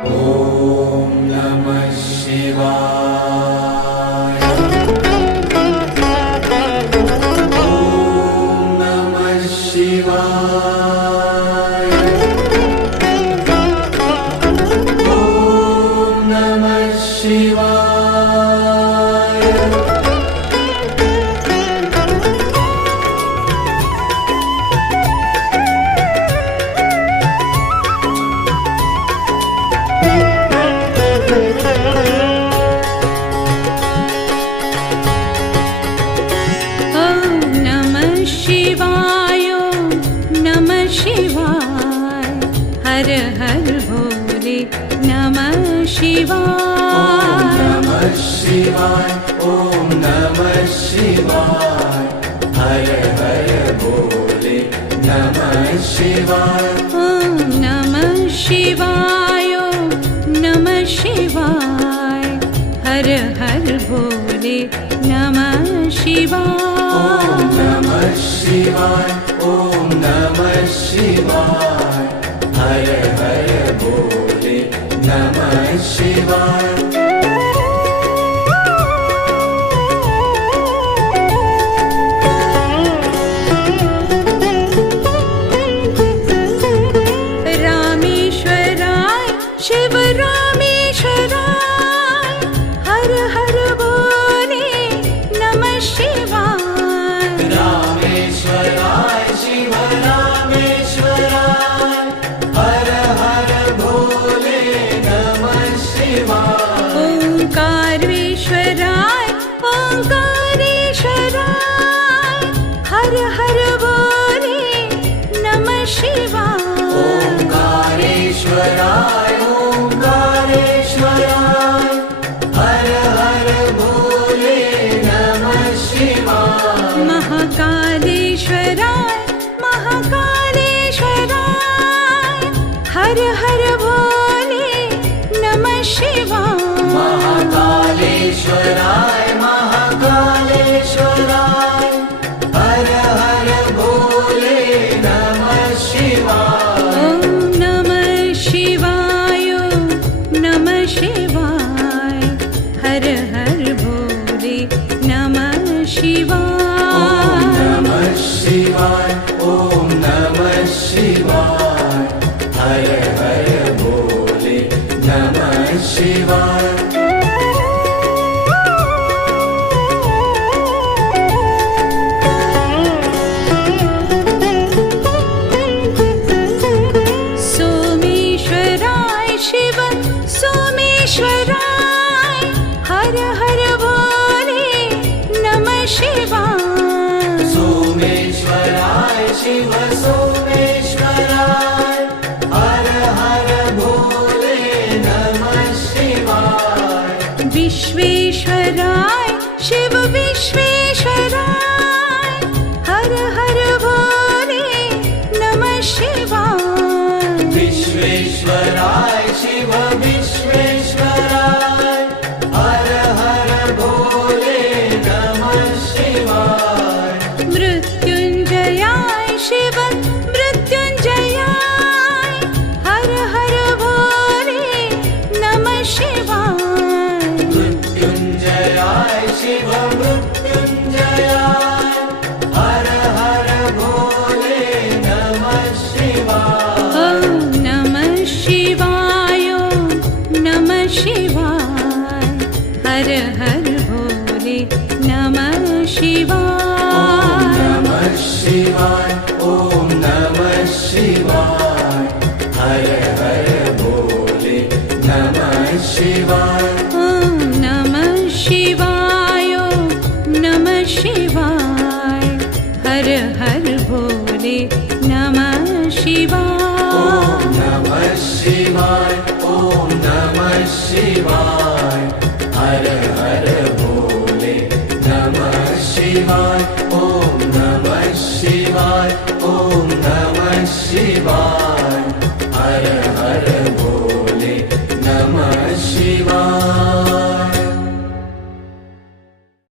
ॐ नमः शिवाय। ॐ नमः शिवाय। ॐ नमः शिवाय। हर हर भोले नमः शिवाय। नमः शिवाय। ॐ नमः शिवाय। हर हर भोले नमः शिवाय। ॐ नमः शिवाय। नमः शिवाय। हर हर भोले नमः शिवाय। नमः शिवाय। ॐ नमः शिवाय। हर हर भोले नमः शिवाय। रामेश्वराय शिव रामेश्वराय। हर हर भोले नमः शिवाय। रामेश्वराय शिव रामेश्वराय। हर हर भोले नमः शिवाय। ओंकारेश्वराय ओंकारेश्वराय। हर हर भोले नमः शिवाय। ओंकारेश्वराय ओंकारेश्वराय। हर हर भोले नमः शिवाय। महाकालेश्वराय महाकालेश्वराय। हर हर भोले नमः शिवाय। महाकालेश्वराय महाकालेश्वराय। हर हर भोले नमः शिवाय। ॐ नमः शिवाय। नमः शिवाय। हर हर भोले नमः शिवाय। नमः शिवाय। ॐ नमः शिवाय। हर हर भोले नमः शिवाय। सोमेश्वराय शिव सोमेश्वराय। हर हर भोले नमः शिवाय। सोमेश्वराय शिव सोमेश्वराय। हर हर भोले नमः शिवाय। विश्वेश्वराय शिव विश्वेश्वराय। हर हर भोले नमः शिवाय। विश्वेश्वराय शिव विश्वेश्वराय। हर हर भोले नमः शिवाय। मृत्युंजयाय शिव मृत्युंजयाय। हर हर भोले नमः शिवाय। मृत्युंजयाय शिव मृत्युंजयाय। हर हर भोले नमः शिवाय। ॐ नमः शिवाय। नमः शिवाय। हर हर भोले नमः शिवाय। नमः शिवाय। ॐ नमः शिवाय। हर हर भोले नमः शिवाय। ॐ नमः शिवाय। नमः शिवाय। हर हर भोले नमः शिवाय। नमः शिवाय। ॐ नमः शिवाय। हर हर भोले नमः शिवाय। ॐ नमः शिवाय। ॐ नमः शिवाय।